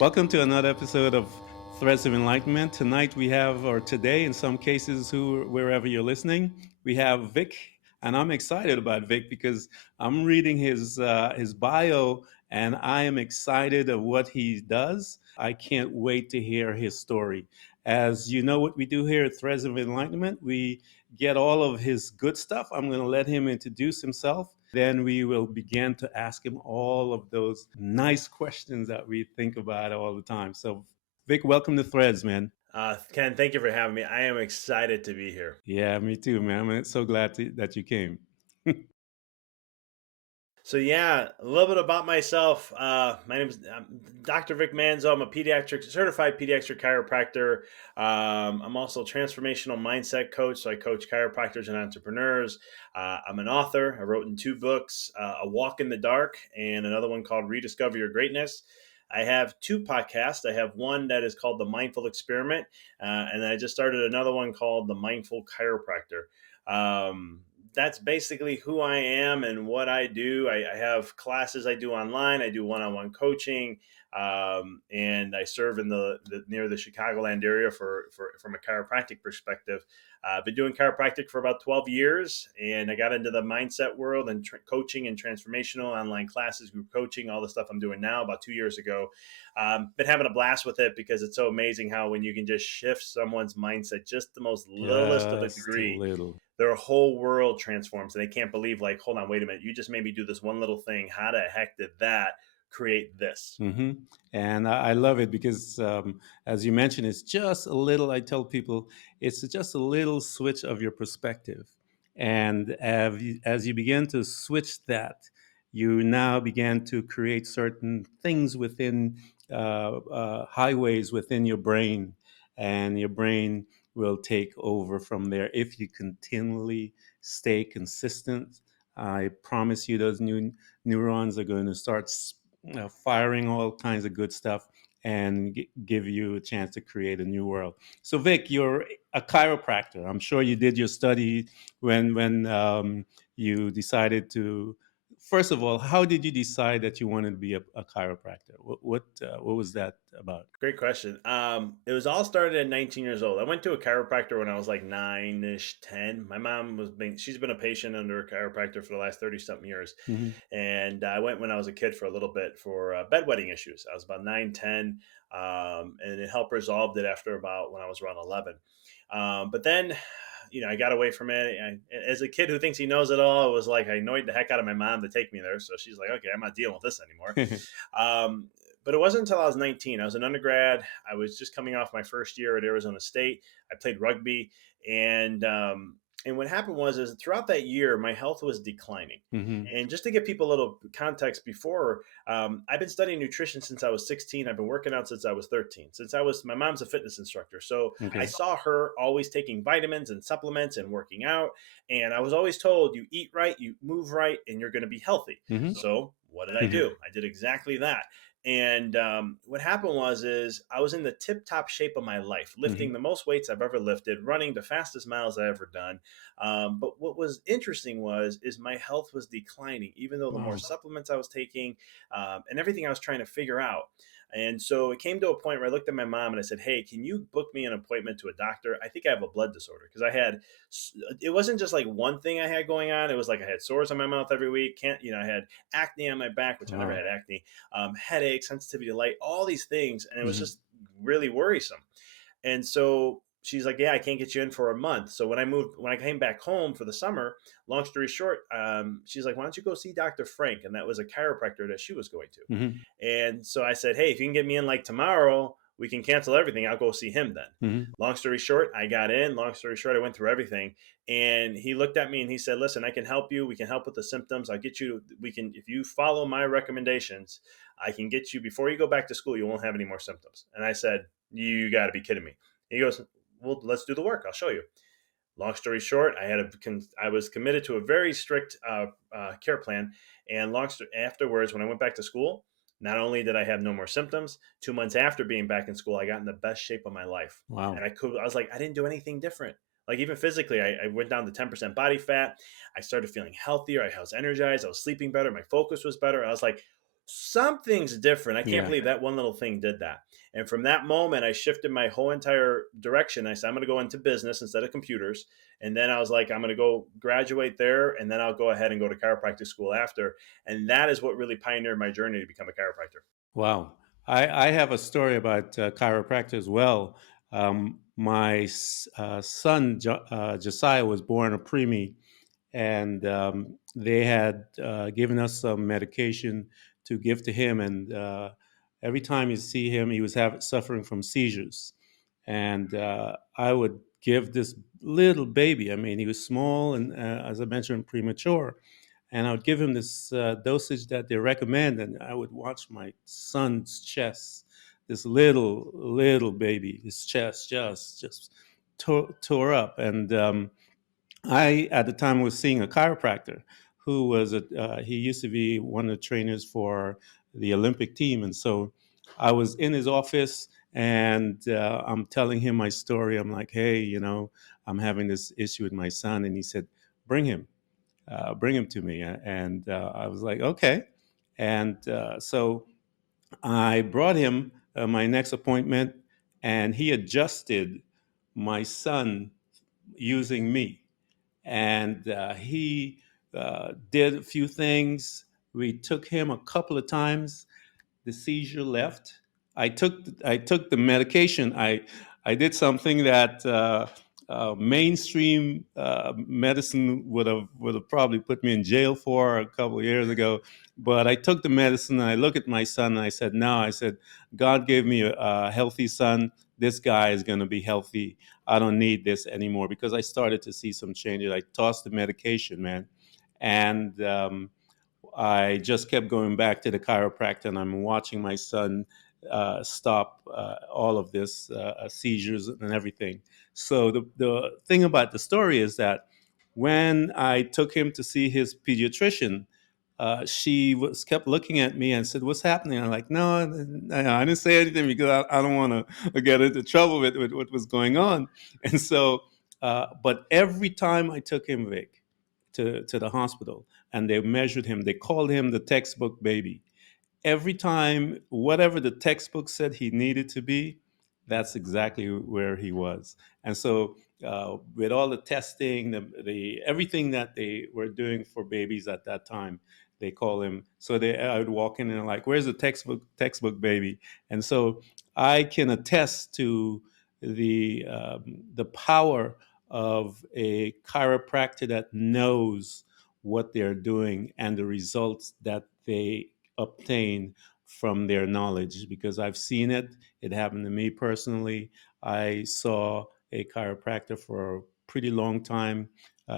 Welcome to another episode of Threads of Enlightenment. Tonight we have, or today in some cases, wherever you're listening, we have Vic, and I'm excited about Vic because I'm reading his bio, and I am excited of what he does. I can't wait to hear his story. As you know, what we do here at Threads of Enlightenment, we get all of his good stuff. I'm going to let him introduce himself. Then we will begin to ask him all of those nice questions that we think about all the time. So, Vic, welcome to Threads, man. Ken, thank you for having me. I am excited to be here. Yeah, me too, man. I'm so glad that you came. So, yeah, a little bit about myself. My name is Dr. Vic Manzo. I'm a certified pediatric chiropractor. I'm also a transformational mindset coach. So I coach chiropractors and entrepreneurs. I'm an author. I wrote in two books, A Walk in the Dark and another one called Rediscover Your Greatness. I have two podcasts. I have one that is called The Mindful Experiment, and then I just started another one called The Mindful Chiropractor. That's basically who I am and what I do. I have classes I do online. I do one-on-one coaching, and I serve in the near the Chicagoland area for from a chiropractic perspective. I've been doing chiropractic for about 12 years, and I got into the mindset world and coaching and transformational online classes, group coaching, all the stuff I'm doing now about 2 years ago. Been having a blast with it because it's so amazing how when you can just shift someone's mindset just the most littlest of a Just a degree, little. their whole world transforms and they can't believe, like, hold on, wait a minute, you just made me do this one little thing. How the heck did that create this? hmm And I love it because, as you mentioned, it's just a little. I tell people it's just a little switch of your perspective, and as you begin to switch that, you now begin to create certain things within highways within your brain, and your brain will take over from there if you continually stay consistent. I promise you, those new neurons are going to start firing all kinds of good stuff and give you a chance to create a new world. So, Vic, you're a chiropractor. I'm sure you did your study when you decided to. First of all, how did you decide that you wanted to be a chiropractor? What was that about? Great question. It was all started at 19 years old. I went to a chiropractor when I was like nine ish, 10. My mom she's been a patient under a chiropractor for the last 30 something years. Mm-hmm. And I went when I was a kid for a little bit for bedwetting issues. I was about 9, 10, and it helped resolve it after about when I was around 11. But then, I got away from it. As a kid who thinks he knows it all, it was like I annoyed the heck out of my mom to take me there. So she's like, okay, I'm not dealing with this anymore. Um, but it wasn't until I was 19. I was an undergrad. I was just coming off my first year at Arizona State. I played rugby, and what happened is throughout that year, my health was declining. Mm-hmm. And just to give people a little context, before I've been studying nutrition since I was 16. I've been working out since I was 13. My mom's a fitness instructor, so I Okay. saw her always taking vitamins and supplements and working out. And I was always told, you eat right, you move right, and you're going to be healthy. Mm-hmm. So what did I do? I did exactly that. And what happened is I was in the tip top shape of my life, lifting Mm-hmm. the most weights I've ever lifted, running the fastest miles I've ever done. But what was interesting is my health was declining, even though the more Wow. supplements I was taking and everything I was trying to figure out. And so it came to a point where I looked at my mom and I said, hey, can you book me an appointment to a doctor? I think I have a blood disorder, because it wasn't just like one thing I had going on. It was like I had sores on my mouth every week. I had acne on my back, which I never Wow. had acne, headache, sensitivity to light, all these things. And it was Mm-hmm. just really worrisome. And so she's like, yeah, I can't get you in for a month. So when I came back home for the summer, long story short, she's like, why don't you go see Dr. Frank? And that was a chiropractor that she was going to. Mm-hmm. And so I said, hey, if you can get me in like tomorrow, we can cancel everything. I'll go see him then. Mm-hmm. Long story short, I got in. Long story short, I went through everything. And he looked at me and he said, listen, I can help you. We can help with the symptoms. I'll get you, if you follow my recommendations, I can get you, before you go back to school, you won't have any more symptoms. And I said, you got to be kidding me. He goes, well, let's do the work. I'll show you. Long story short, I was committed to a very strict care plan. And afterwards, when I went back to school, not only did I have no more symptoms, 2 months after being back in school, I got in the best shape of my life. And Wow. I was like, I didn't do anything different. Like, even physically, I went down to 10% body fat. I started feeling healthier. I was energized. I was sleeping better. My focus was better. I was like, something's different. I can't Yeah. believe that one little thing did that. And from that moment, I shifted my whole entire direction. I said, I'm going to go into business instead of computers. And then I was like, I'm going to go graduate there. And then I'll go ahead and go to chiropractic school after. And that is what really pioneered my journey to become a chiropractor. Wow. I have a story about chiropractor as well. My son, Josiah, was born a preemie, and they had given us some medication to give to him. And every time you see him, he was suffering from seizures. And I would give this little baby, I mean, he was small and, as I mentioned, premature. And I would give him this dosage that they recommend. And I would watch my son's chest, this little baby, his chest just tore up. And I, at the time, was seeing a chiropractor who was he used to be one of the trainers for the Olympic team, and so I was in his office and I'm telling him my story. I'm like, hey, I'm having this issue with my son, and he said, bring him, bring him to me, and I was like, okay, and so I brought him my next appointment, and he adjusted my son using me, and he did a few things. We took him a couple of times. The seizure left. I took the medication. I did something that mainstream medicine would have probably put me in jail for a couple of years ago. But I took the medicine. And I looked at my son and I said, "No," I said, "God gave me a healthy son. This guy is going to be healthy. I don't need this anymore," because I started to see some changes. I tossed the medication, man, and I just kept going back to the chiropractor, and I'm watching my son stop all of this seizures and everything. So the thing about the story is that when I took him to see his pediatrician, she was kept looking at me and said, "What's happening?" I'm like, "No, I didn't say anything because I don't want to get into trouble with what was going on." And so, but every time I took him, Vic, to the hospital, and they measured him, they called him the textbook baby. Every time, whatever the textbook said he needed to be, that's exactly where he was. And so, with all the testing, the everything that they were doing for babies at that time, they call him. So I would walk in and like, "Where's the textbook baby?" And so I can attest to the power of a chiropractor that knows what they're doing and the results that they obtain from their knowledge, because I've seen it. It happened to me personally. I saw a chiropractor for a pretty long time.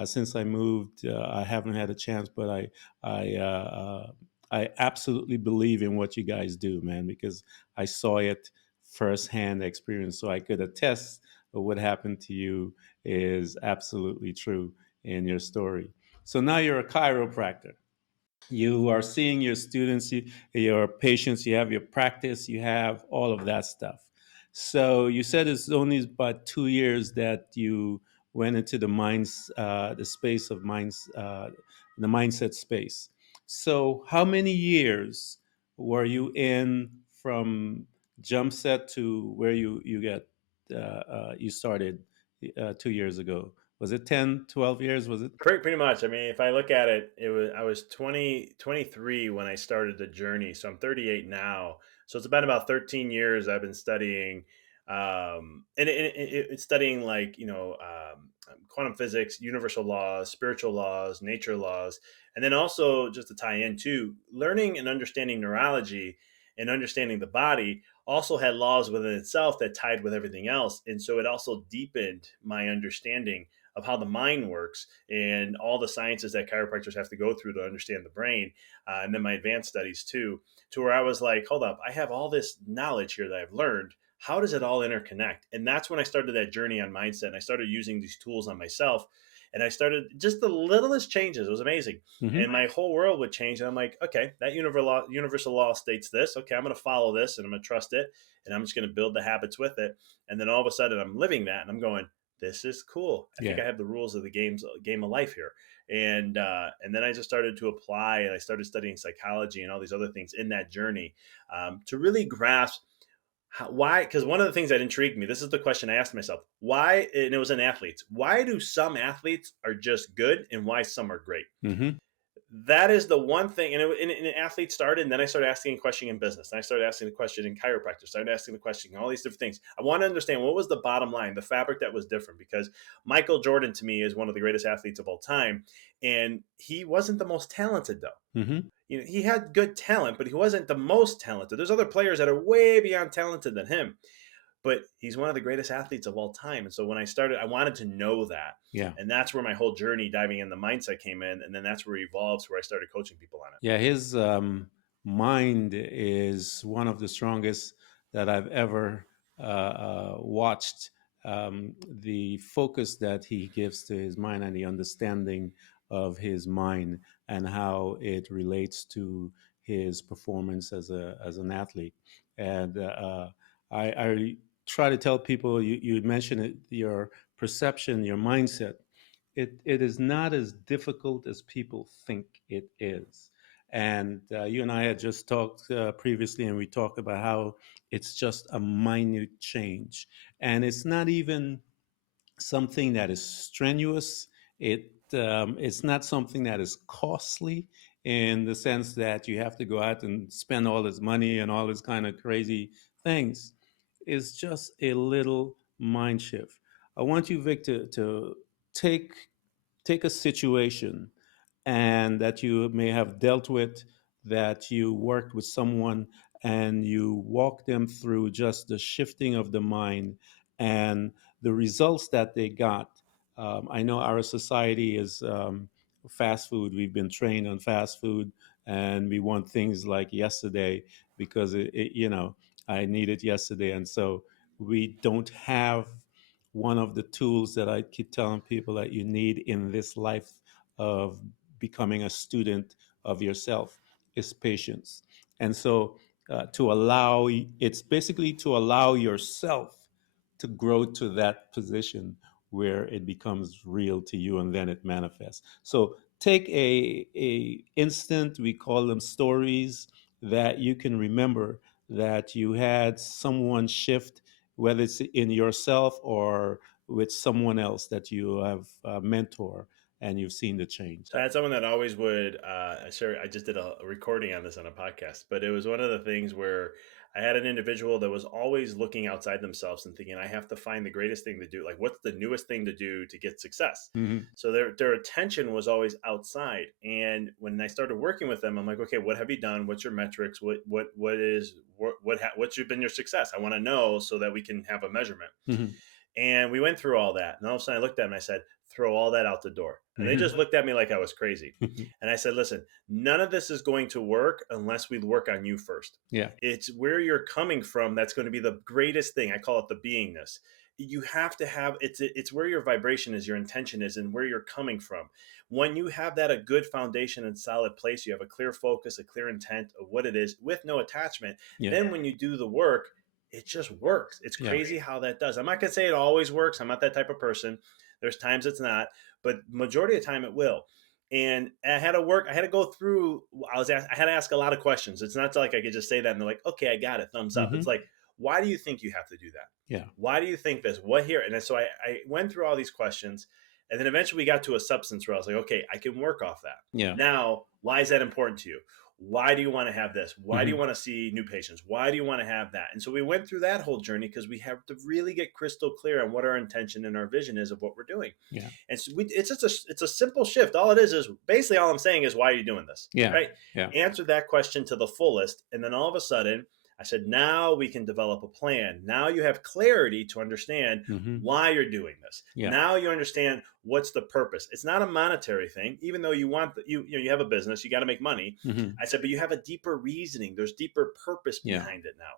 Since I moved, I haven't had a chance, but I, uh, I absolutely believe in what you guys do, man, because I saw it firsthand experience. So I could attest that what happened to you is absolutely true in your story. So now you're a chiropractor. You are seeing your students, your patients, you have your practice, you have all of that stuff. So you said it's only about 2 years that you went into the space of minds, the mindset space. So how many years were you in from jump set to where you started 2 years ago? Was it 10, 12 years? Was it? Pretty much. I mean, if I look at it, I was 23 when I started the journey. So I'm 38 now. So it's been about 13 years I've been studying, it's studying like, quantum physics, universal laws, spiritual laws, nature laws, and then also just to tie in too, learning and understanding neurology and understanding the body also had laws within itself that tied with everything else. And so it also deepened my understanding of how the mind works and all the sciences that chiropractors have to go through to understand the brain. And then my advanced studies too, to where I was like, hold up, I have all this knowledge here that I've learned. How does it all interconnect? And that's when I started that journey on mindset. And I started using these tools on myself. And I started just the littlest changes. It was amazing. Mm-hmm. And my whole world would change. And I'm like, okay, that universal law states this. Okay, I'm going to follow this and I'm going to trust it. And I'm just going to build the habits with it. And then all of a sudden I'm living that and I'm going, this is cool. I think Yeah. I have the rules of the game of life here. And then I just started to apply, and I started studying psychology and all these other things in that journey, to really grasp why. Because one of the things that intrigued me, this is the question I asked myself: why? And it was in athletes. Why do some athletes are just good, and why some are great? Hmm. That is the one thing. And an athlete started, and then I started asking a question in business. And I started asking the question in chiropractor. Started asking the question in all these different things. I want to understand what was the bottom line, the fabric that was different. Because Michael Jordan to me is one of the greatest athletes of all time, and he wasn't the most talented though. Hmm. He had good talent, but he wasn't the most talented. There's other players that are way beyond talented than him, but he's one of the greatest athletes of all time. And so when I started, I wanted to know that. Yeah. And that's where my whole journey diving in the mindset came in. And then that's where it evolved, where I started coaching people on it. Yeah, his mind is one of the strongest that I've ever watched. The focus that he gives to his mind and the understanding of his mind and how it relates to his performance as an athlete. And I try to tell people, you mentioned it, your perception, your mindset. It is not as difficult as people think it is. And you and I had just talked previously, and we talked about how it's just a minute change. And it's not even something that is strenuous. It's not something that is costly in the sense that you have to go out and spend all this money and all this kind of crazy things. It's just a little mind shift. I want you, Vic, to take take a situation and that you may have dealt with, that you worked with someone and you walk them through just the shifting of the mind and the results that they got. I know our society is fast food. We've been trained on fast food, and we want things like yesterday because I need it yesterday, and so we don't have one of the tools that I keep telling people that you need in this life of becoming a student of yourself is patience. And so it's basically to allow yourself to grow to that position where it becomes real to you and then it manifests. So take a instant, we call them stories, that you can remember that you had someone shift, whether it's in yourself or with someone else that you have mentor and you've seen the change. So I had someone that always would share. I just did a recording on this on a podcast, but it was one of the things where I had an individual that was always looking outside themselves and thinking, I have to find the greatest thing to do. Like, what's the newest thing to do to get success? Hmm. So their attention was always outside. And when I started working with them, I'm like, okay, what have you done? What's your metrics? What's been your success? I want to know so that we can have a measurement. Hmm. And we went through all that. And all of a sudden I looked at them and I said, throw all that out the door. And they just Hmm. looked at me like I was crazy. And I said, listen, none of this is going to work unless we work on you first. Yeah. It's where you're coming from that's going to be the greatest thing. I call it the beingness. You have to have it's where your vibration is, your intention is, and where you're coming from. When you have that a good foundation and solid place, you have a clear focus, a clear intent of what it is with no attachment. Yeah. Then when you do the work, it just works. It's Yeah. crazy how that does. I'm not gonna say it always works. I'm not that type of person. There's times it's not, but majority of the time it will. And I had to work. I had to go through. I had to ask a lot of questions. It's not like I could just say that and they're like, "Okay, I got it, thumbs up." It's Hmm. like, why do you think you have to do that? Yeah. Why do you think this? What here? And then so I went through all these questions, and then eventually we got to a substance where I was like, okay, I can work off that. Yeah. Now, why is that important to you? Why do you want to have this? Why do you Hmm. want to see new patients? Why do you want to have that? And so we went through that whole journey because we have to really get crystal clear on what our intention and our vision is of what we're doing. Yeah. And so it's just it's a simple shift. All it is basically all I'm saying is, why are you doing this? Yeah. Right? Yeah. Answer that question to the fullest, and then all of a sudden I said, now we can develop a plan. Now you have clarity to understand Hmm. why you're doing this. Yeah. Now you understand what's the purpose. It's not a monetary thing, even though you want you have a business, you got to make money. Hmm. I said, but you have a deeper reasoning. There's deeper purpose Yeah. behind it now.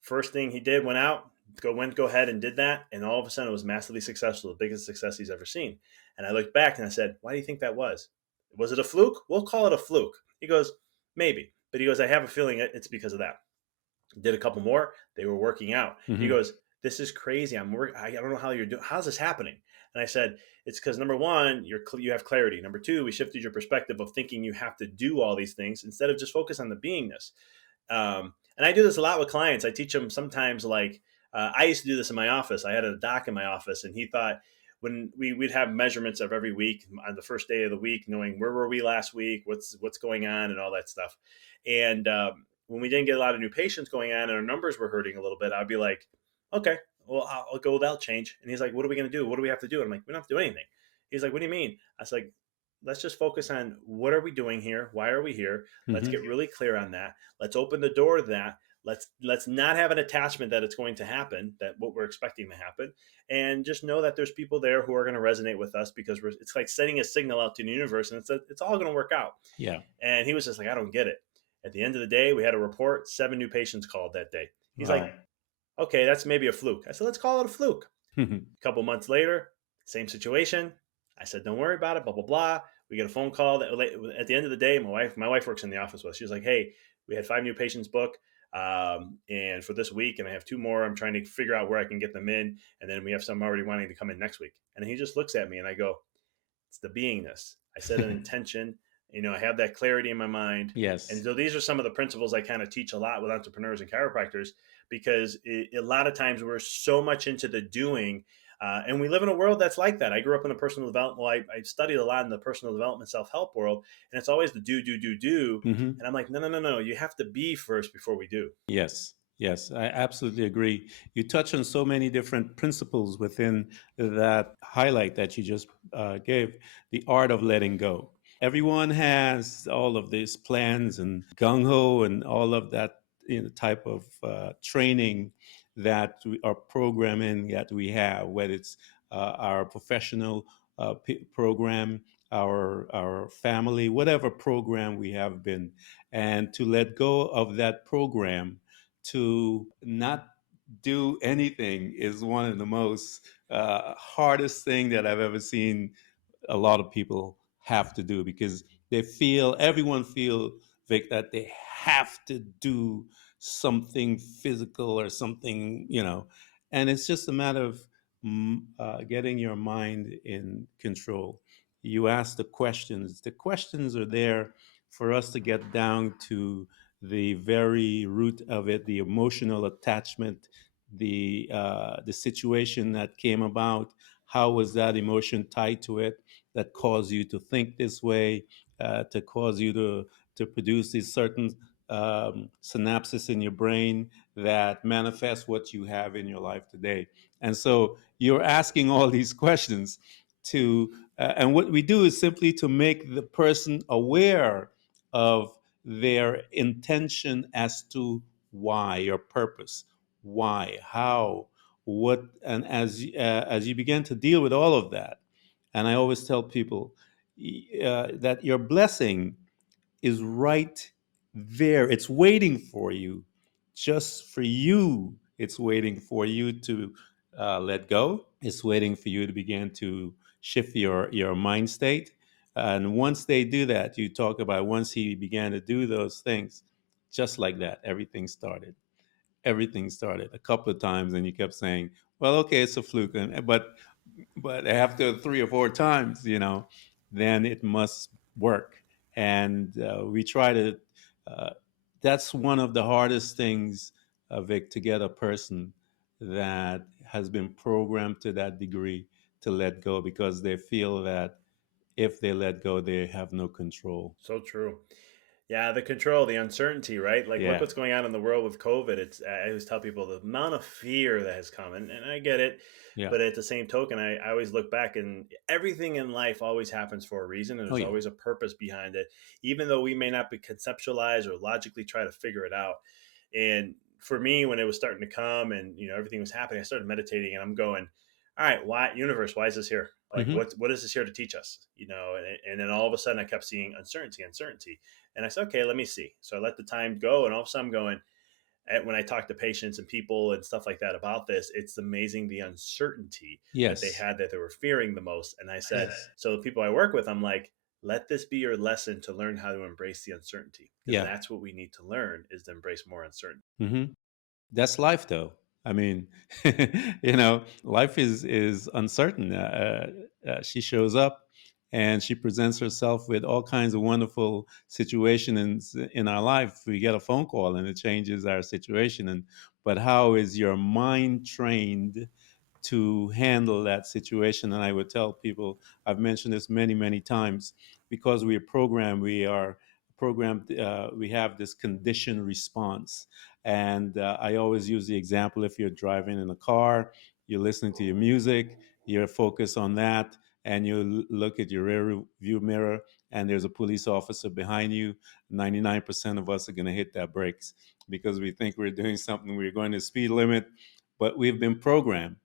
First thing he did, went out, go ahead and did that, and all of a sudden it was massively successful, the biggest success he's ever seen. And I looked back and I said, why do you think that was? Was it a fluke? We'll call it a fluke. He goes, maybe, but he goes, I have a feeling it's because of that. Did a couple more. They were working out. He Hmm. goes, this is crazy. I don't know how you're doing. How's this happening? And I said, it's because number one, you have clarity. Number two, we shifted your perspective of thinking you have to do all these things instead of just focus on the beingness. And I do this a lot with clients. I teach them sometimes, like, I used to do this in my office. I had a doc in my office, and he thought when we'd have measurements of every week on the first day of the week, knowing where were we last week, what's going on, and all that stuff. And when we didn't get a lot of new patients going on and our numbers were hurting a little bit, I'd be like, okay, well, I'll go without change. And he's like, what are we going to do? What do we have to do? And I'm like, we don't have to do anything. He's like, what do you mean? I was like, let's just focus on what are we doing here? Why are we here? Let's Hmm. get really clear on that. Let's open the door to that. Let's not have an attachment that it's going to happen, that what we're expecting to happen, and just know that there's people there who are going to resonate with us because it's like sending a signal out to the universe, and it's all going to work out. Yeah. And he was just like, I don't get it. At the end of the day, we had a report, 7 new patients called that day. He's like, Wow. okay, that's maybe a fluke. I said, let's call it a fluke. Hmm. A couple months later, same situation. I said, don't worry about it, blah, blah, blah. We get a phone call that at the end of the day, my wife works in the office with us. She was like, hey, we had 5 new patients book. And for this week, and I have 2 more. I'm trying to figure out where I can get them in. And then we have some already wanting to come in next week. And he just looks at me and I go, it's the beingness. I set an intention. I have that clarity in my mind. And Yes. so these are some of the principles I kind of teach a lot with entrepreneurs and chiropractors, because a lot of times we're so much into the doing. And we live in a world that's like that. I grew up in the personal development. Well, I studied a lot in the personal development self-help world, and it's always the do, do, do, do. Hmm. And I'm like, no, no, no, no. You have to be first before we do. Yes, yes, I absolutely agree. You touch on so many different principles within that highlight that you just gave, the art of letting go. Everyone has all of these plans and gung ho and all of that, type of training that we are programming that we have, whether it's our professional program, our family, whatever program we have been, and to let go of that program, to not do anything, is one of the most hardest thing that I've ever seen a lot of people have to do, because everyone feel, Vic, that they have to do something physical or something, and it's just a matter of getting your mind in control. You ask the questions are there for us to get down to the very root of it, the emotional attachment, the situation that came about. How was that emotion tied to it that caused you to think this way, to cause you to produce these certain synapses in your brain that manifest what you have in your life today? And so you're asking all these questions and what we do is simply to make the person aware of their intention as to why, your purpose, why, how, what, and as you begin to deal with all of that, and I always tell people that your blessing is right there. It's waiting for you, just for you. It's waiting for you to let go. It's waiting for you to begin to shift your mind state. And once they do that, you talk about once he began to do those things, just like that, everything started a couple of times, and you kept saying, well, okay, it's a fluke, but after 3 or 4 times, then it must work. And we try to uh, that's one of the hardest things, Vic, to get a person that has been programmed to that degree to let go, because they feel that if they let go, they have no control. So true. Yeah, the control, the uncertainty, right? Like, look Yeah. what's going on in the world with COVID. I always tell people the amount of fear that has come, and I get it, Yeah. but at the same token, I always look back, and everything in life always happens for a reason, and Oh there's yeah. always a purpose behind it, even though we may not be conceptualize or logically try to figure it out. And for me, when it was starting to come, and everything was happening, I started meditating, and I'm going, all right, why universe? Why is this here? Like, Hmm. what is this here to teach us? And then all of a sudden, I kept seeing uncertainty, uncertainty. And I said, okay, let me see. So I let the time go, and all of a sudden, I'm going. When I talk to patients and people and stuff like that about this, it's amazing the uncertainty that they Yes. had, that they were fearing the most. And I said, Yes. so the people I work with, I'm like, let this be your lesson to learn how to embrace the uncertainty, because Yeah. that's what we need to learn, is to embrace more uncertainty. Hmm. That's life, though. I mean, life is uncertain. She shows up and she presents herself with all kinds of wonderful situations in our life. We get a phone call and it changes our situation. And but how is your mind trained to handle that situation? And I would tell people, I've mentioned this many, many times, because we are programmed, we have this conditioned response. And I always use the example: if you're driving in a car, you're listening to your music, you're focused on that, and you look at your rear view mirror and there's a police officer behind you, 99% of us are going to hit that brakes because we think we're doing something, we're going to speed limit, but we've been programmed.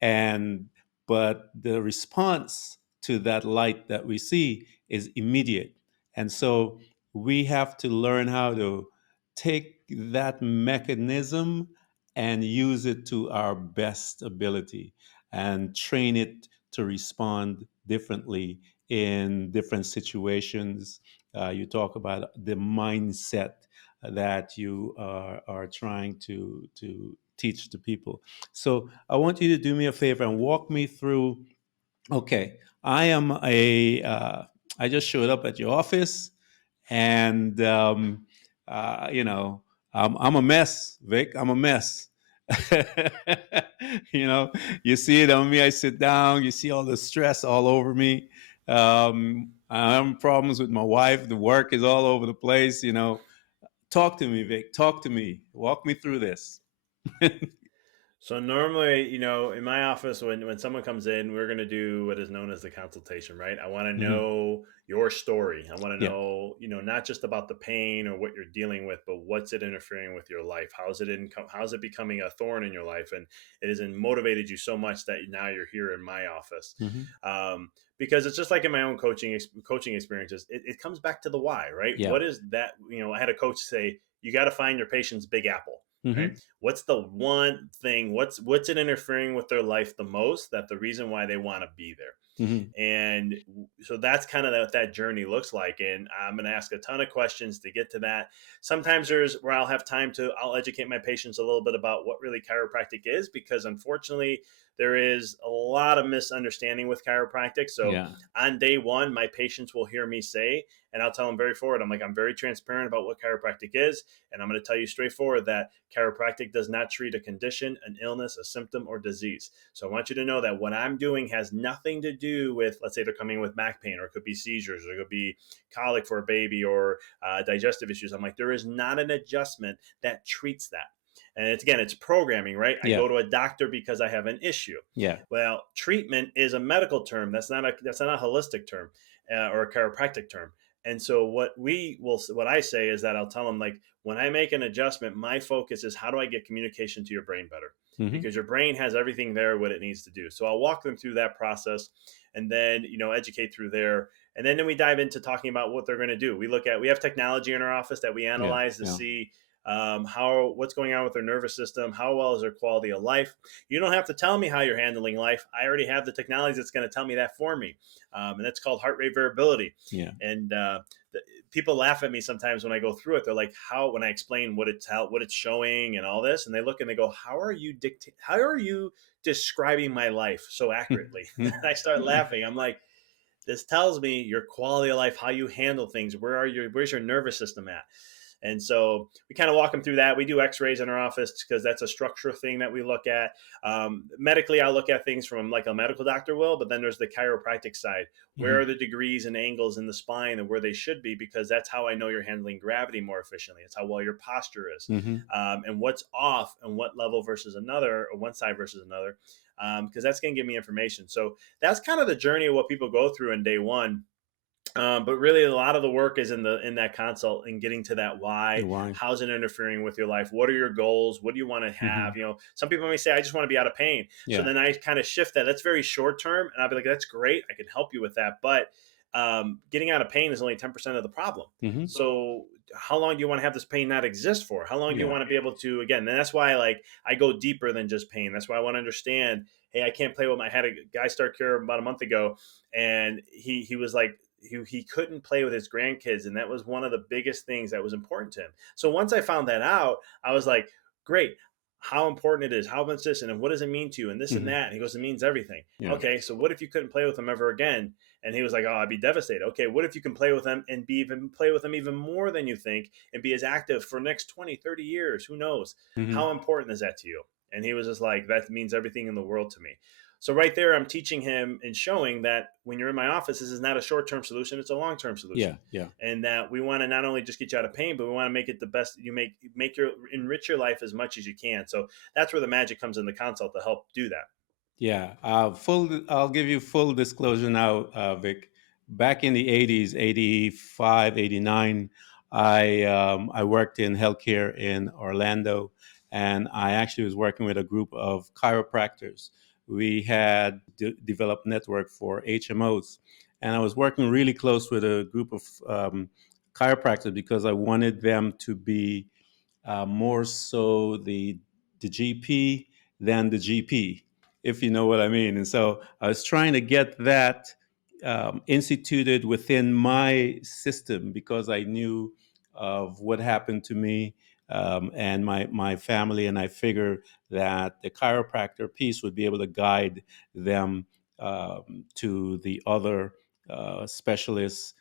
And but the response to that light that we see is immediate. And so we have to learn how to take that mechanism and use it to our best ability and train it to respond differently in different situations. You talk about the mindset that you are trying to teach to people. So I want you to do me a favor and walk me through. Okay, I am a. I just showed up at your office, and you know, I'm a mess, Vic. I'm a mess. you know, you see it on me. I sit down. You see all the stress all over me. I have problems with my wife. The work is all over the place. Talk to me, Vic. Talk to me. Walk me through this. So normally, in my office, when someone comes in, we're going to do what is known as the consultation, right? I want to hmm know your story. I want to Yeah. know, not just about the pain or what you're dealing with, but what's it interfering with your life? How's it becoming a thorn in your life? And it has motivated you so much that now you're here in my office. hmm Because it's just like in my own coaching experiences, it comes back to the why, right? Yeah. What is that? I had a coach say, you got to find your patient's big apple, right? hmm What's the one thing, what's it interfering with their life the most, that the reason why they want to be there? hmm And so that's kind of what that journey looks like. And I'm going to ask a ton of questions to get to that. Sometimes there's where I'll educate my patients a little bit about what really chiropractic is, because unfortunately there is a lot of misunderstanding with chiropractic. So Yeah. on day one, my patients will hear me say, and I'll tell them very forward, I'm very transparent about what chiropractic is. And I'm going to tell you straightforward that chiropractic does not treat a condition, an illness, a symptom, or disease. So I want you to know that what I'm doing has nothing to do with, let's say they're coming with back pain, or it could be seizures, or it could be colic for a baby, or digestive issues. I'm like, there is not an adjustment that treats that. And it's programming, right? I Yeah. go to a doctor because I have an issue. Yeah. Well, treatment is a medical term. That's not a holistic term, or a chiropractic term. And so what I say is that I'll tell them, like, when I make an adjustment, my focus is how do I get communication to your brain better? hmm Because your brain has everything there, what it needs to do. So I'll walk them through that process, and then, educate through there. And then we dive into talking about what they're going to do. We have technology in our office that we Yeah. analyze to Yeah. see what's going on with their nervous system, how well is their quality of life. You don't have to tell me how you're handling life. I already have the technology that's going to tell me that for me, and that's called heart rate variability. Yeah. And people laugh at me sometimes when I go through it. They're like, "How?" When I explain what it's showing and all this, and they look and they go, How are you describing my life so accurately?" And I start laughing. I'm like, this tells me your quality of life, how you handle things. Where's your nervous system at? And so we kind of walk them through that. We do x-rays in our office because that's a structure thing that we look at. Medically, I'll look at things from like a medical doctor will, but then there's the chiropractic side. Where hmm are the degrees and angles in the spine and where they should be? Because that's how I know you're handling gravity more efficiently. It's how well your posture is, hmm and what's off and what level versus another, or one side versus another, because that's going to give me information. So that's kind of the journey of what people go through in day one. But really, a lot of the work is in that consult and getting to that The why. why. How's it interfering with your life? What are your goals? What do you want to have? hmm Some people may say, "I just want to be out of pain." So Yeah. then I kind of shift that. That's very short term, and I'll be like, "That's great. I can help you with that." But getting out of pain is only 10% of the problem. hmm So how long do you want to have this pain not exist for? How long do you Yeah. want to be able to, again? And that's why, like, I go deeper than just pain. That's why I want to understand. Hey, I can't play with my. I had a guy start care about a month ago, and he was like, he couldn't play with his grandkids, and that was one of the biggest things that was important to him. So once I found that out, I was like, great, how important it is, how much this, and what does it mean to you, and this and Hmm. that. And he goes, it means everything. Yeah. Okay, so what if you couldn't play with them ever again? And he was like, oh, I'd be devastated. Okay, what if you can play with them and be even play with them even more than you think and be as active for the next 20, 30 years? Who knows? Hmm. How important is that to you? And he was just like, that means everything in the world to me. So right there, I'm teaching him and showing that when you're in my office, this is not a short-term solution; it's a long-term solution, Yeah. Yeah. and that we want to not only just get you out of pain, but we want to make it the best. You make your enrich your life as much as you can. So that's where the magic comes in the consult to help do that. Yeah, I'll give you full disclosure now, Vic. Back in the '80s, 85, 89, I worked in healthcare in Orlando, and I actually was working with a group of chiropractors. We had developed network for HMOs, and I was working really close with a group of chiropractors because I wanted them to be more so the GP than the GP, if you know what I mean. And so I was trying to get that instituted within my system because I knew of what happened to me and my family, and I figured that the chiropractor piece would be able to guide them to the other specialists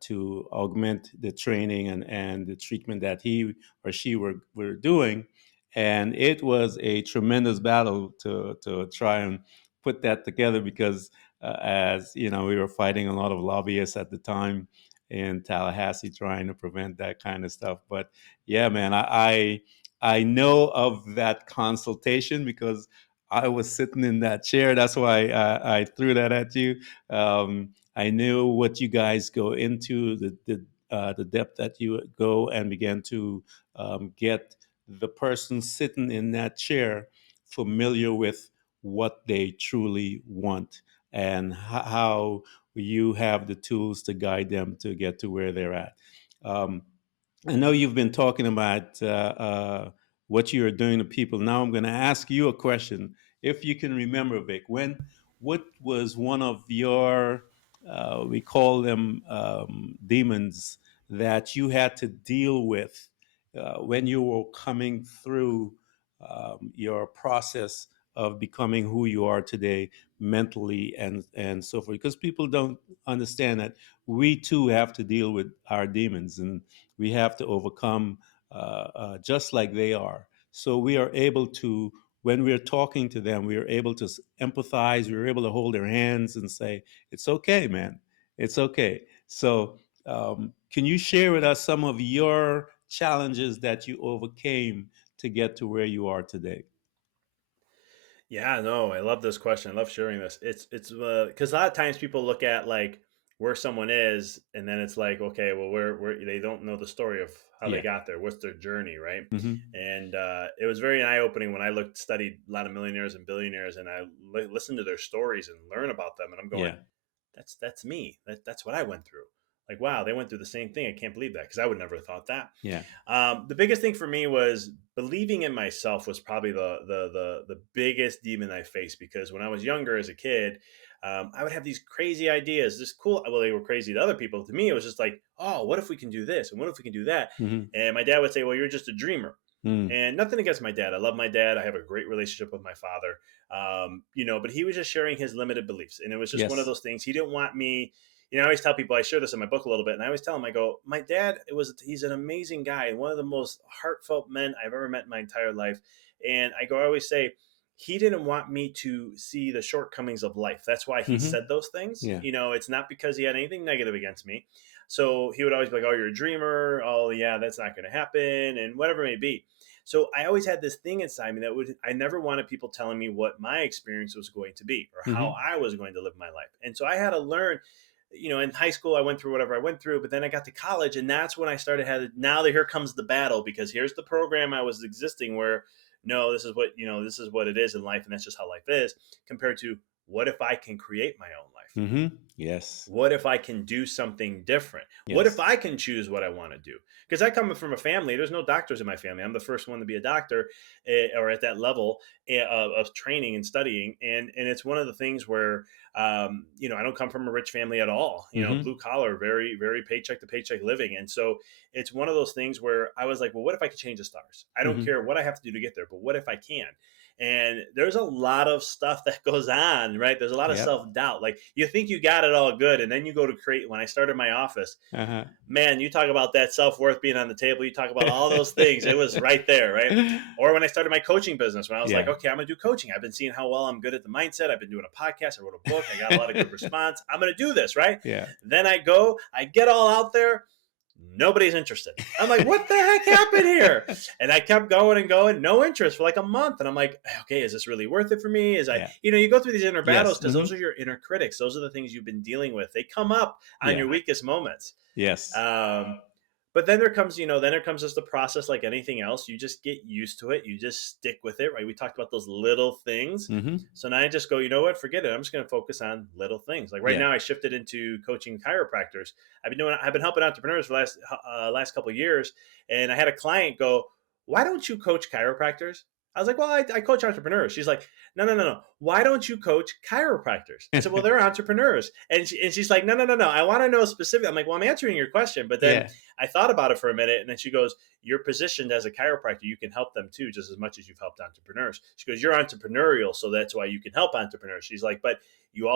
to augment the training and the treatment that he or she were doing. And it was a tremendous battle to try and put that together because, as you know, we were fighting a lot of lobbyists at the time in Tallahassee trying to prevent that kind of stuff. But yeah, man, I know of that consultation because I was sitting in that chair. That's why I threw that at you. I knew what you guys go into, the depth that you go and begin to get the person sitting in that chair familiar with what they truly want and how you have the tools to guide them to get to where they're at. Um, I know you've been talking about what you are doing to people. Now I'm going to ask you a question. If you can remember, Vic, what was one of your, we call them demons, that you had to deal with when you were coming through your process of becoming who you are today mentally and so forth? Because people don't understand that we too have to deal with our demons, and we have to overcome just like they are. So we are able to, when we're talking to them, we are able to empathize. We are able to hold their hands and say, "It's okay, man. It's okay." So, can you share with us some of your challenges that you overcame to get to where you are today? Yeah, no, I love this question. I love sharing this. It's because a lot of times people look at like where someone is, and then it's like, okay, well, where they don't know the story of how they Yeah. got there. What's their journey, right? Hmm. And it was very eye opening when I studied a lot of millionaires and billionaires, and I listened to their stories and learn about them, and I'm going, Yeah. that's me. That's what I went through. Like, wow, they went through the same thing. I can't believe that because I would never have thought that. Yeah. The biggest thing for me was believing in myself was probably the biggest demon I faced because when I was younger as a kid, I would have these crazy ideas, this cool. Well, they were crazy to other people. To me, it was just like, oh, what if we can do this and what if we can do that? Hmm. And my dad would say, well, you're just a dreamer. Mm. And nothing against my dad. I love my dad. I have a great relationship with my father. But he was just sharing his limited beliefs, and it was just one of Yes. those things. He didn't want me. I always tell people I share this in my book a little bit, and I always tell them, I go, my dad, he's an amazing guy and one of the most heartfelt men I've ever met in my entire life. And I always say, he didn't want me to see the shortcomings of life. That's why he Hmm. said those things. Yeah. It's not because he had anything negative against me. So he would always be like, oh, you're a dreamer. Oh, yeah, that's not going to happen, and whatever it may be. So I always had this thing inside me I never wanted people telling me what my experience was going to be or how Hmm. I was going to live my life. And so I had to learn, in high school, I went through whatever I went through, but then I got to college, and that's when I started now here comes the battle, because here's the program I was existing where, no, this is what it is in life, and that's just how life is, compared to what if I can create my own life. Hmm. Yes. What if I can do something different? What if Yes. I can choose what I want to do? Because I come from a family, there's no doctors in my family. I'm the first one to be a doctor, or at that level, of training and studying. And it's one of the things where, I don't come from a rich family at all, Mm-hmm. blue collar, very, very paycheck to paycheck living. And so it's one of those things where I was like, well, what if I could change the stars? I don't Mm-hmm. care what I have to do to get there, but what if I can? And there's a lot of stuff that goes on, right? There's a lot of Yep. self-doubt. Like, you think you got it all good, and then you go to create. When I started my office, Uh-huh. man, you talk about that self-worth being on the table, you talk about all those things, it was right there, right? Or when I started my coaching business, when I was like, Yeah. okay, I'm gonna do coaching, I've been seeing how well I'm good at the mindset, I've been doing a podcast, I wrote a book, I got a lot of good response, I'm gonna do this, right? Yeah. Then I get all out there, nobody's interested. I'm like, what the heck happened here? And I kept going and going, no interest for like a month. And I'm like, okay, is this really worth it for me? Yeah. You go through these inner battles, Yes. because those Mm-hmm. are your inner critics. Those are the things you've been dealing with. They come up on Yeah. your weakest moments. Yes. Um, but then there comes just the process, like anything else. You just get used to it. You just stick with it, right? We talked about those little things. Mm-hmm. So now I just go, you know what? Forget it. I'm just going to focus on little things. Like right Yeah. now, I shifted into coaching chiropractors. I've been helping entrepreneurs for the last couple of years, and I had a client go, "Why don't you coach chiropractors?" I was like, "Well, I coach entrepreneurs." She's like, "No, no, no, no. Why don't you coach chiropractors?" I said, "Well, they're entrepreneurs." And she's like, "No, no, no, no. I want to know specific." I'm like, "Well, I'm answering your question," but then Yeah. I thought about it for a minute, and then she goes, "You're positioned as a chiropractor. You can help them too, just as much as you've helped entrepreneurs." She goes, "You're entrepreneurial, so that's why you can help entrepreneurs." She's like, "But you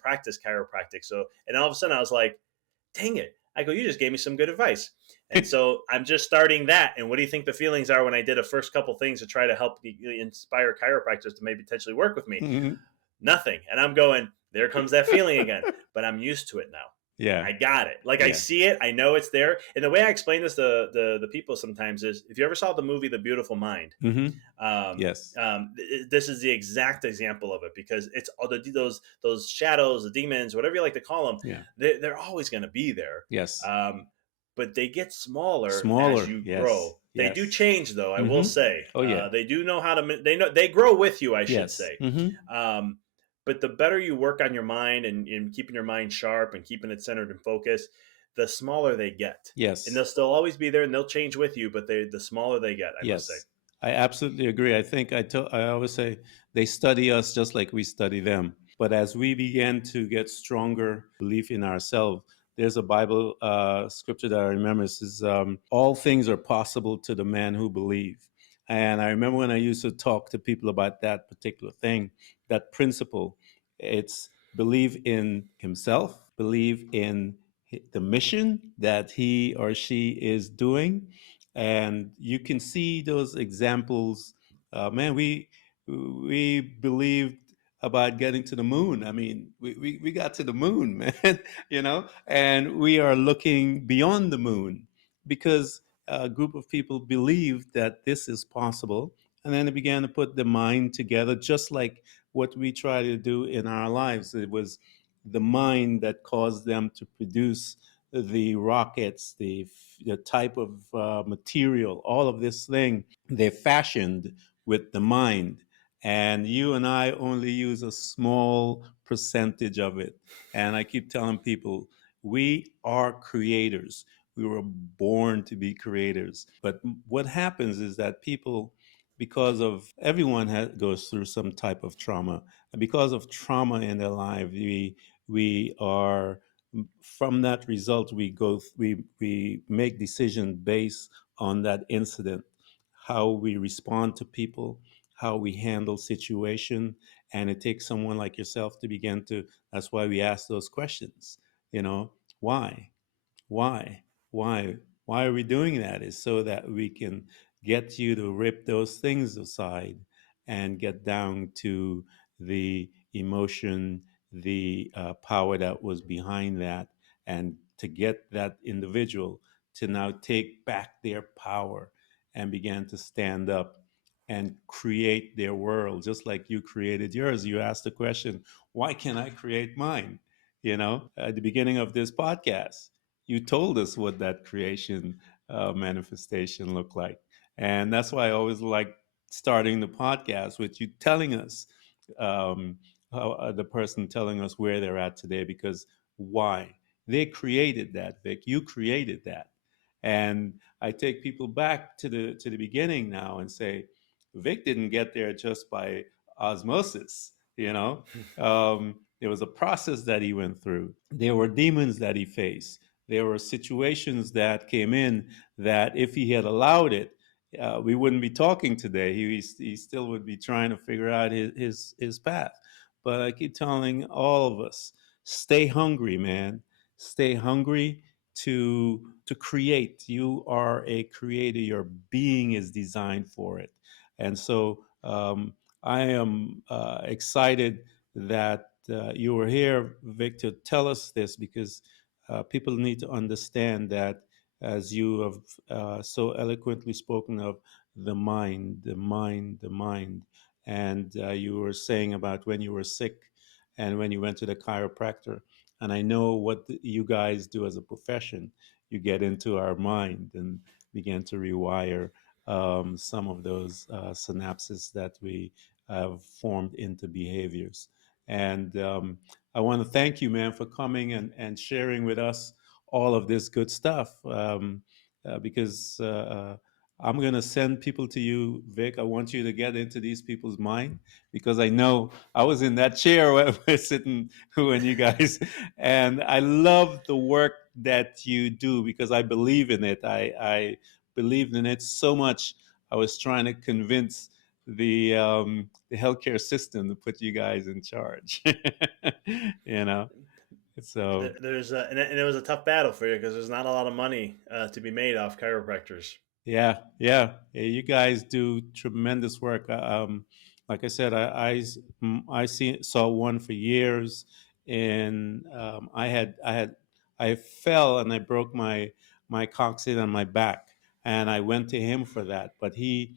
practice chiropractic." So, and all of a sudden I was like, dang it. I go, you just gave me some good advice. And so I'm just starting that. And what do you think the feelings are when I did a first couple things to try to help inspire chiropractors to maybe potentially work with me? Mm-hmm. Nothing. And I'm going, there comes that feeling again. But I'm used to it now. Yeah. I got it. Like, I Yeah. see it. I know it's there. And the way I explain this to the people sometimes is, if you ever saw the movie The Beautiful Mind, Mm-hmm. um, Yes. this is the exact example of it, because it's all those shadows, the demons, whatever you like to call them. Yeah. They're always going to be there, Yes. um, but they get smaller as Smaller. you Yes. grow. They do Yes. change, though. I will Mm-hmm. say, Oh yeah. they do know how to. They grow with you, I should Yes. say. Mm-hmm. Um, but the better you work on your mind, and keeping your mind sharp and keeping it centered and focused, the smaller they get, and Yes. they'll still always be there, and they'll change with you. But the smaller they get, I must say. Yes, I absolutely agree. I think I always say they study us just like we study them. But as we begin to get stronger belief in ourselves, there's a Bible scripture that I remember. It says, "All things are possible to the man who believe." And I remember when I used to talk to people about that particular thing, that principle. It's believe in himself, believe in the mission that he or she is doing, and you can see those examples. Man, we believed about getting to the moon. I mean, we got to the moon, man. And we are looking beyond the moon because a group of people believed that this is possible, and then they began to put the mind together, just like what we try to do in our lives. It was the mind that caused them to produce the rockets, the type of material, all of this thing they fashioned with the mind. And you and I only use a small percentage of it. And I keep telling people, we are creators. We were born to be creators. But what happens is that people, because of everyone goes through some type of trauma, and because of trauma in their life, we are from that result we make decisions based on that incident, how we respond to people, how we handle situation. And it takes someone like yourself to begin to, that's why we ask those questions, you know why why why why are we doing that, is so that we can get you to rip those things aside and get down to the emotion, the power that was behind that, and to get that individual to now take back their power and begin to stand up and create their world just like you created yours. You asked the question, why can't I create mine? At the beginning of this podcast, you told us what that creation manifestation looked like. And that's why I always like starting the podcast with you telling us, um, the person telling us where they're at today. Because why? They created that, Vic. You created that. And I take people back to the beginning now and say, Vic didn't get there just by osmosis. There was a process that he went through. There were demons that he faced. There were situations that came in that, if he had allowed it, we wouldn't be talking today. He still would be trying to figure out his path. But I keep telling all of us, stay hungry, man. Stay hungry to create. You are a creator. Your being is designed for it. And so I am excited that you were here, Vic, to tell us this, because people need to understand that, as you have so eloquently spoken of, the mind, the mind, the mind. And you were saying about when you were sick and when you went to the chiropractor. And I know what you guys do as a profession. You get into our mind and begin to rewire some of those synapses that we have formed into behaviors. And I want to thank you, man, for coming and sharing with us all of this good stuff. Because I'm going to send people to you, Vic. I want you to get into these people's mind, because I know I was in that chair where we're sitting when you guys, and I love the work that you do because I believe in it. I believed in it so much. I was trying to convince the healthcare system to put you guys in charge. you know, so And it was a tough battle for you because there's not a lot of money to be made off chiropractors. yeah, you guys do tremendous work. Like I said, saw one for years, and I fell and I broke my coccyx on my back, and I went to him for that. But he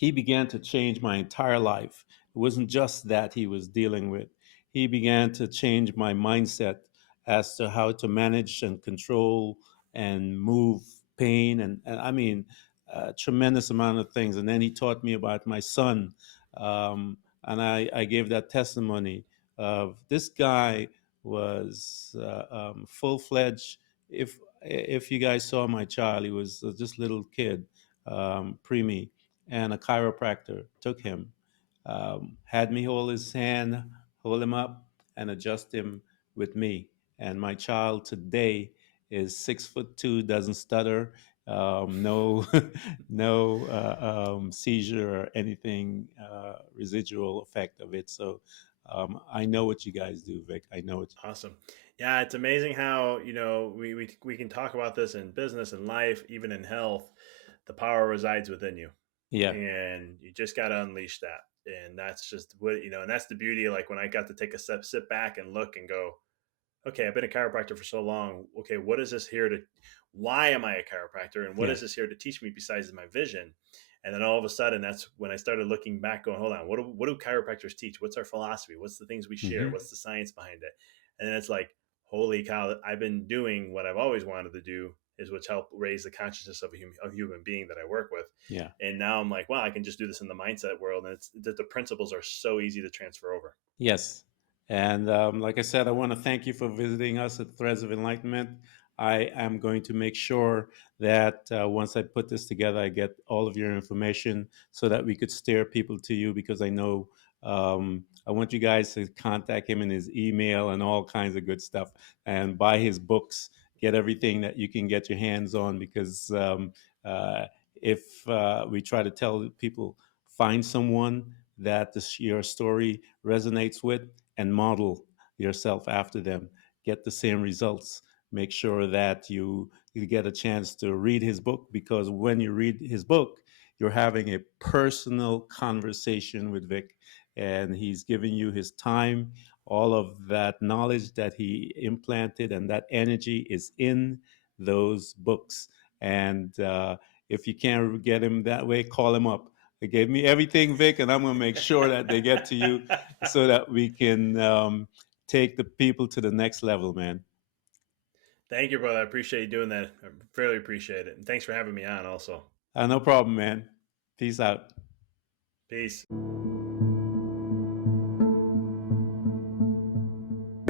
began to change my entire life. It wasn't just that he was dealing with. He began to change my mindset as to how to manage and control and move pain, and I mean, a tremendous amount of things. And then he taught me about my son, and I gave that testimony of this guy was full fledged. If you guys saw my child, he was just a little kid, preemie, and a chiropractor took him, had me hold his hand, hold him up, and adjust him with me. And my child today is 6'2", doesn't stutter, no, no seizure or anything residual effect of it. So I know what you guys do, Vic. I know it. Awesome. Yeah, it's amazing how, we can talk about this in business and life, even in health. The power resides within you. Yeah. And you just got to unleash that. And that's just and that's the beauty. Like when I got to take a step, sit back and look and go, okay, I've been a chiropractor for so long. Okay, what is this here to, why am I a chiropractor? And what Yeah. is this here to teach me besides my vision? And then all of a sudden, that's when I started looking back, going, hold on, what do chiropractors teach? What's our philosophy? What's the things we share? Hmm. What's the science behind it? And then it's like, holy cow, I've been doing what I've always wanted to do, is which help raise the consciousness of a human being that I work with. Yeah. And now I'm like, wow, I can just do this in the mindset world. And it's that the principles are so easy to transfer over. Yes. And like I said, I want to thank you for visiting us at Threads of Enlightenment. I am going to make sure that once I put this together, I get all of your information so that we could steer people to you, because I know I want you guys to contact him in his email and all kinds of good stuff, and buy his books, get everything that you can get your hands on, because uh, if we try to tell people, find someone that your story resonates with and model yourself after them, get the same results. Make sure that you get a chance to read his book, because when you read his book, you're having a personal conversation with Vic, and he's giving you his time. All of that knowledge that he implanted and that energy is in those books. And if you can't get him that way, call him up. They gave me everything, Vic, and I'm going to make sure that they get to you so that we can take the people to the next level, man. Thank you, brother. I appreciate you doing that. I fairly appreciate it. And thanks for having me on also. No problem, man. Peace out. Peace.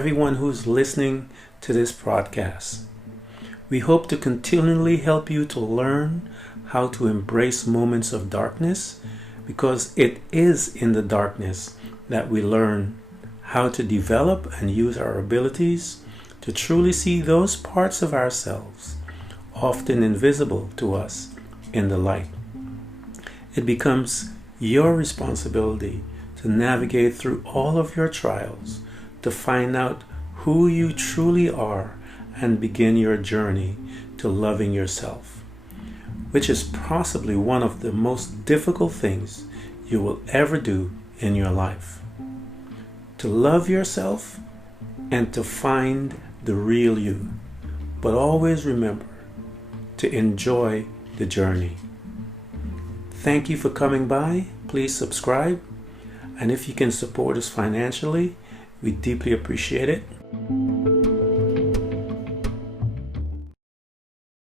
everyone who's listening to this podcast. We hope to continually help you to learn how to embrace moments of darkness, because it is in the darkness that we learn how to develop and use our abilities to truly see those parts of ourselves, often invisible to us, in the light. It becomes your responsibility to navigate through all of your trials, to find out who you truly are and begin your journey to loving yourself, which is possibly one of the most difficult things you will ever do in your life. To love yourself and to find the real you. But always remember to enjoy the journey. Thank you for coming by. Please subscribe. And if you can support us financially, we deeply appreciate it.